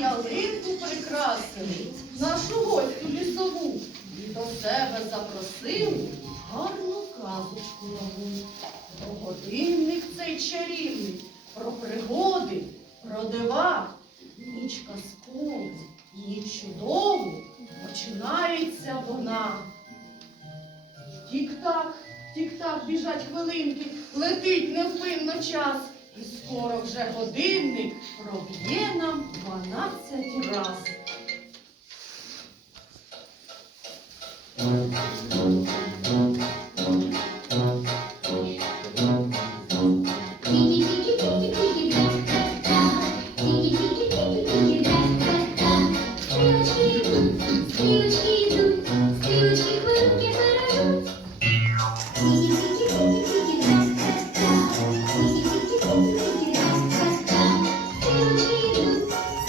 ялинку прикрасили, нашу гостю лісову. І до себе запросили гарну казочку нову. Про годинник цей чарівний, про пригоди, про дива. Ніч казкову, її чудову, починається вона. Тік-так, тік-так біжать хвилинки, летить невпинно час. І скоро вже годинник проб'є нам дванадцять раз.